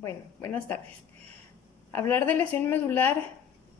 Bueno, buenas tardes. Hablar de lesión medular,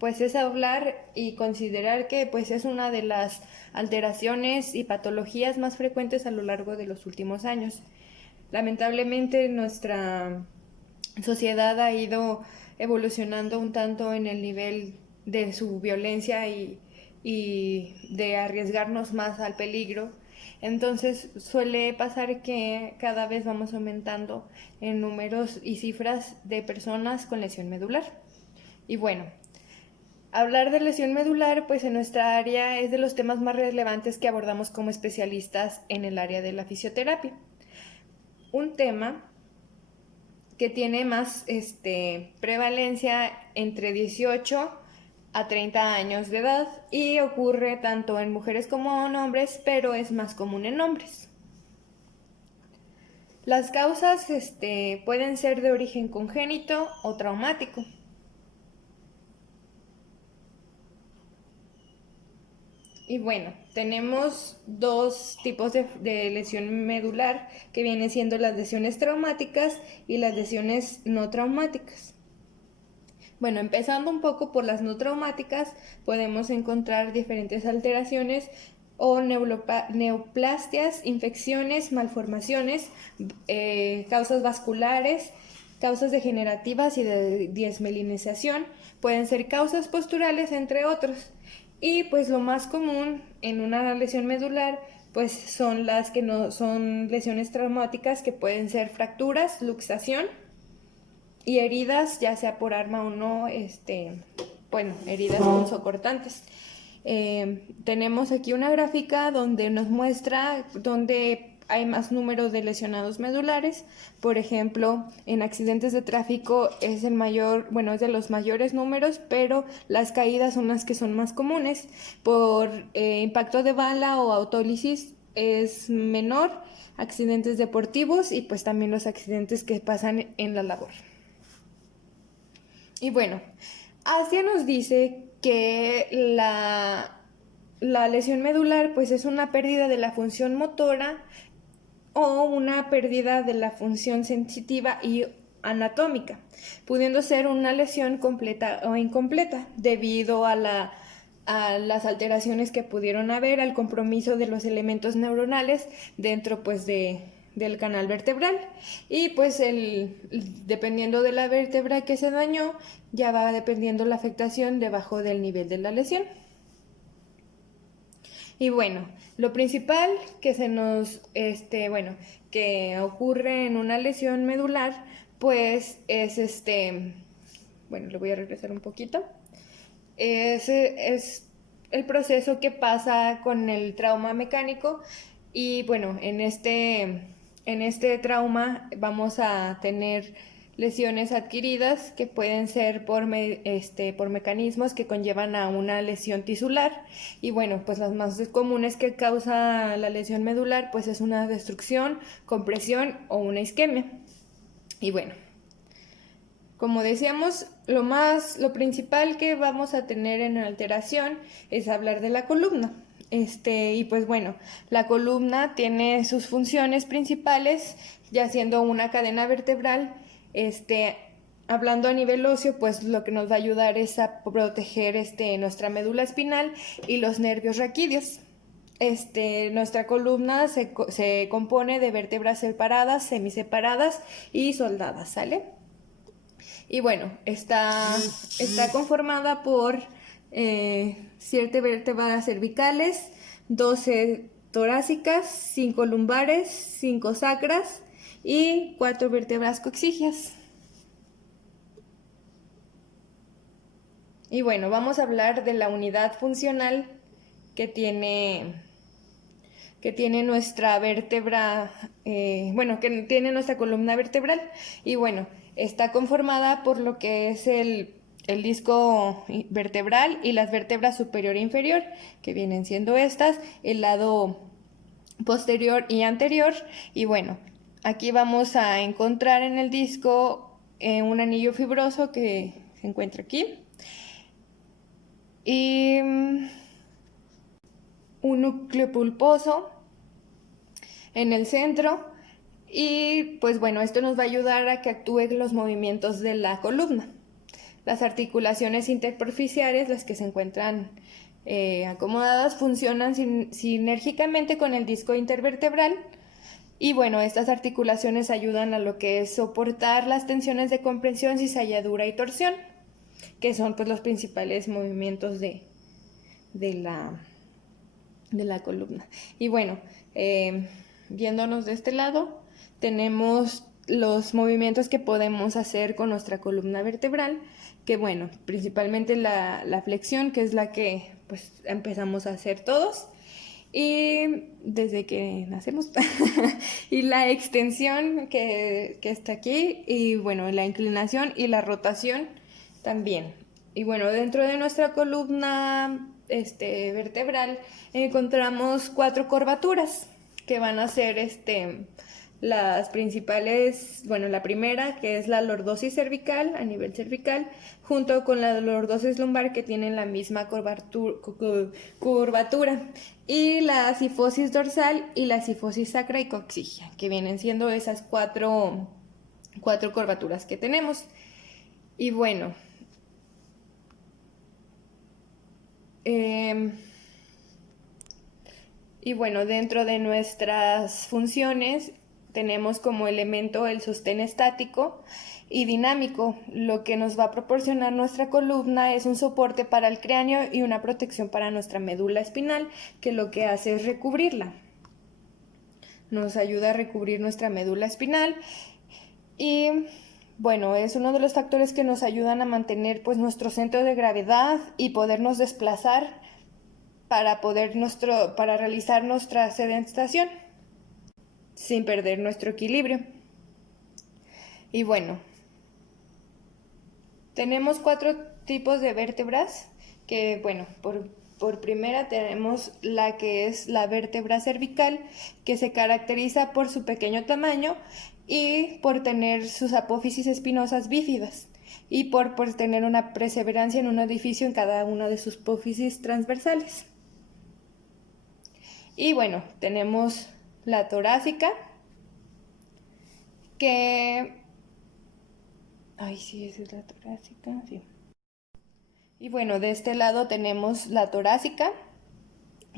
pues es hablar y considerar que pues es una de las alteraciones y patologías más frecuentes a lo largo de los últimos años. Lamentablemente nuestra sociedad ha ido evolucionando un tanto en el nivel de su violencia y de arriesgarnos más al peligro. Entonces suele pasar que cada vez vamos aumentando en números y cifras de personas con lesión medular. Y bueno, hablar de lesión medular, pues en nuestra área es de los temas más relevantes que abordamos como especialistas en el área de la fisioterapia. Un tema que tiene más prevalencia entre 18 a 30 años de edad y ocurre tanto en mujeres como en hombres, pero es más común en hombres. Las causas pueden ser de origen congénito o traumático. Y bueno, tenemos dos tipos de lesión medular que vienen siendo las lesiones traumáticas y las lesiones no traumáticas. Bueno, empezando un poco por las no traumáticas, podemos encontrar diferentes alteraciones o neoplasias, infecciones, malformaciones, causas vasculares, causas degenerativas y de desmelinización, pueden ser causas posturales, entre otros. Y pues lo más común en una lesión medular pues son las que no son lesiones traumáticas, que pueden ser fracturas, luxación y heridas, ya sea por arma o no, bueno, heridas punzocortantes. Tenemos aquí una gráfica donde nos muestra dónde hay más número de lesionados medulares. Por ejemplo, en accidentes de tráfico es el mayor, bueno, es de los mayores números, pero las caídas son las que son más comunes. Por impacto de bala o autólisis es menor, accidentes deportivos y pues también los accidentes que pasan en la labor. Y bueno, Asia nos dice que la lesión medular pues es una pérdida de la función motora o una pérdida de la función sensitiva y anatómica, pudiendo ser una lesión completa o incompleta debido a las alteraciones que pudieron haber, al compromiso de los elementos neuronales dentro pues del canal vertebral, y pues dependiendo de la vértebra que se dañó ya va dependiendo la afectación debajo del nivel de la lesión. Y bueno, lo principal que que ocurre en una lesión medular, pues es bueno, le voy a regresar un poquito. Es el proceso que pasa con el trauma mecánico. Y bueno, en este trauma vamos a tener lesiones adquiridas que pueden ser por mecanismos que conllevan a una lesión tisular. Y bueno, pues las más comunes que causa la lesión medular pues es una destrucción, compresión o una isquemia. Y bueno, como decíamos, lo principal que vamos a tener en alteración es hablar de la columna. Y pues bueno, la columna tiene sus funciones principales, ya siendo una cadena vertebral. Hablando a nivel óseo, pues lo que nos va a ayudar es a proteger nuestra médula espinal y los nervios raquídeos. Nuestra columna se compone de vértebras separadas, semiseparadas y soldadas, ¿sale? Y bueno, está conformada por 7 vértebras cervicales, 12 torácicas, 5 lumbares, 5 sacras y 4 vértebras coxígeas. Y bueno, vamos a hablar de la unidad funcional que tiene nuestra vértebra, que tiene nuestra columna vertebral. Y bueno, está conformada por lo que es el disco vertebral y las vértebras superior e inferior, que vienen siendo estas, el lado posterior y anterior. Y bueno, aquí vamos a encontrar en el disco un anillo fibroso que se encuentra aquí. Y un núcleo pulposo en el centro, Y pues bueno, esto nos va a ayudar a que actúen los movimientos de la columna. Las articulaciones interproficiales, las que se encuentran acomodadas, funcionan sinérgicamente con el disco intervertebral. Y bueno, estas articulaciones ayudan a lo que es soportar las tensiones de compresión, cizalladura y torsión, que son pues los principales movimientos de la columna. Y bueno, viéndonos de este lado, tenemos los movimientos que podemos hacer con nuestra columna vertebral, que bueno, principalmente la flexión, que es la que pues empezamos a hacer todos, y desde que nacemos, y la extensión que está aquí, y bueno, la inclinación y la rotación también. Y bueno, dentro de nuestra columna vertebral encontramos 4 curvaturas que van a ser las principales, bueno, la primera que es la lordosis cervical a nivel cervical, junto con la lordosis lumbar que tienen la misma curvatura, y la cifosis dorsal y la cifosis sacra y coxigia, que vienen siendo esas cuatro curvaturas que tenemos. Y bueno, dentro de nuestras funciones tenemos como elemento el sostén estático y dinámico. Lo que nos va a proporcionar nuestra columna es un soporte para el cráneo y una protección para nuestra médula espinal, que lo que hace es recubrirla. Nos ayuda a recubrir nuestra médula espinal y bueno, es uno de los factores que nos ayudan a mantener pues nuestro centro de gravedad y podernos desplazar para realizar nuestra sedentación sin perder nuestro equilibrio. Y bueno, tenemos 4 tipos de vértebras, que bueno, por primera tenemos la que es la vértebra cervical, que se caracteriza por su pequeño tamaño y por tener sus apófisis espinosas bífidas, y por tener una perseverancia en un edificio en cada una de sus apófisis transversales. Y bueno, tenemos la torácica, que... Ay, sí, esa es la torácica, sí. Y bueno, de este lado tenemos la torácica,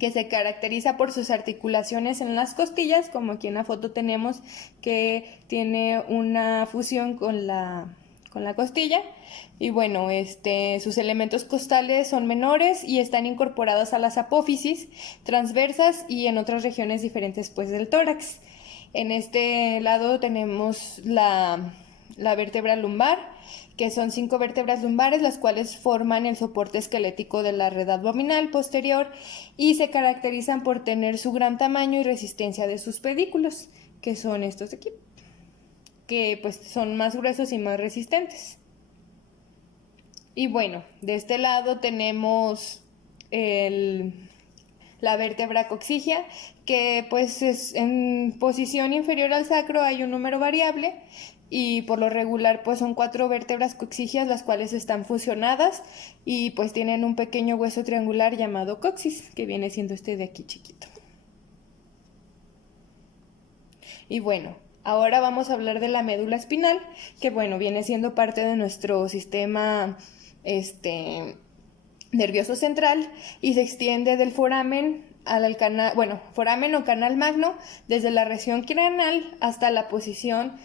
que se caracteriza por sus articulaciones en las costillas, como aquí en la foto tenemos que tiene una fusión con la costilla. Y bueno, sus elementos costales son menores y están incorporados a las apófisis transversas y en otras regiones diferentes pues del tórax. En este lado tenemos la vértebra lumbar, que son 5 vértebras lumbares, las cuales forman el soporte esquelético de la red abdominal posterior y se caracterizan por tener su gran tamaño y resistencia de sus pedículos, que son estos de aquí, que pues son más gruesos y más resistentes. Y bueno, de este lado tenemos la vértebra coxigia, que pues es en posición inferior al sacro, hay un número variable y por lo regular pues son 4 vértebras coxigias, las cuales están fusionadas y pues tienen un pequeño hueso triangular llamado coxis, que viene siendo este de aquí chiquito. Y bueno, ahora vamos a hablar de la médula espinal, que bueno, viene siendo parte de nuestro sistema nervioso central y se extiende del foramen al canal, foramen o canal magno, desde la región craneal hasta la posición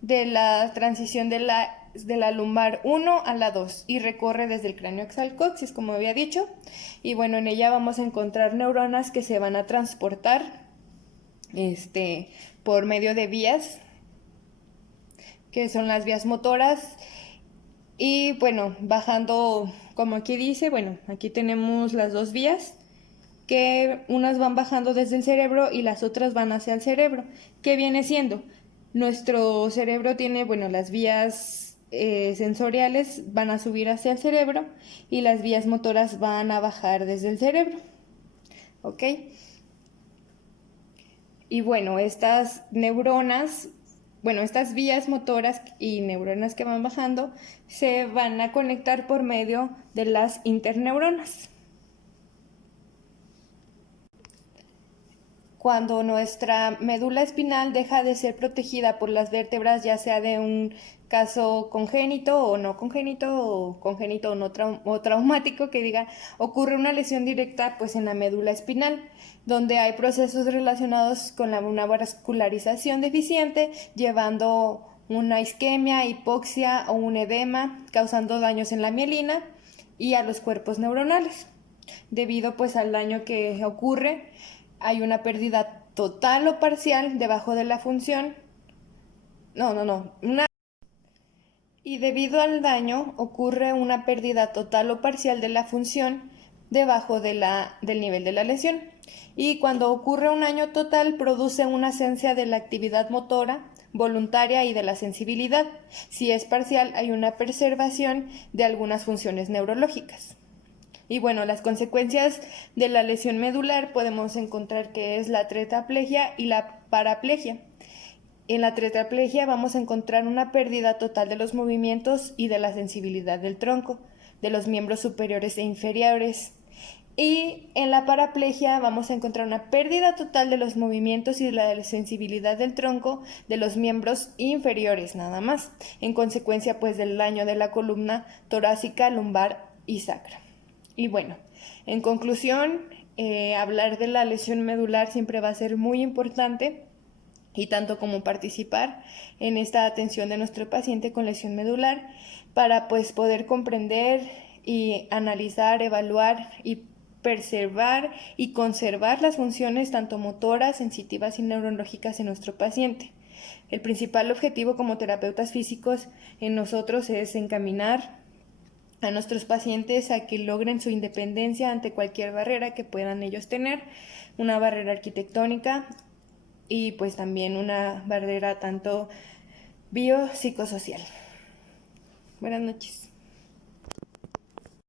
de la transición de la lumbar 1 a la 2 y recorre desde el cráneo al coxis, como había dicho. Y bueno, en ella vamos a encontrar neuronas que se van a transportar por medio de vías, que son las vías motoras. Y bueno, bajando, como aquí dice, bueno, aquí tenemos las 2 vías, que unas van bajando desde el cerebro y las otras van hacia el cerebro. ¿Qué viene siendo? Nuestro cerebro tiene, bueno, las vías sensoriales van a subir hacia el cerebro y las vías motoras van a bajar desde el cerebro. ¿Ok? Y bueno, estas neuronas, estas vías motoras y neuronas que van bajando se van a conectar por medio de las interneuronas. cuando nuestra médula espinal deja de ser protegida por las vértebras, ya sea de un caso congénito o no congénito, o no o traumático, que diga, ocurre una lesión directa pues en la médula espinal, donde hay procesos relacionados con una vascularización deficiente, llevando una isquemia, hipoxia o un edema, causando daños en la mielina y a los cuerpos neuronales. Debido pues al daño que ocurre, hay una pérdida total o parcial debajo de la función. Y debido al daño ocurre una pérdida total o parcial de la función debajo del nivel de la lesión. Y cuando ocurre un daño total produce una ausencia de la actividad motora, voluntaria y de la sensibilidad. Si es parcial, hay una preservación de algunas funciones neurológicas. Y bueno, las consecuencias de la lesión medular podemos encontrar que es la tetraplegia y la paraplegia. En la tetraplegia vamos a encontrar una pérdida total de los movimientos y de la sensibilidad del tronco, de los miembros superiores e inferiores. Y en la paraplegia vamos a encontrar una pérdida total de los movimientos y de la sensibilidad del tronco, de los miembros inferiores nada más, en consecuencia pues del daño de la columna torácica, lumbar y sacra. Y bueno, en conclusión, hablar de la lesión medular siempre va a ser muy importante, y tanto como participar en esta atención de nuestro paciente con lesión medular para pues poder comprender y analizar, evaluar y preservar y conservar las funciones tanto motoras, sensitivas y neurológicas en nuestro paciente. El principal objetivo como terapeutas físicos en nosotros es encaminar a nuestros pacientes a que logren su independencia ante cualquier barrera que puedan ellos tener, una barrera arquitectónica y pues también una barrera tanto biopsicosocial. Buenas noches.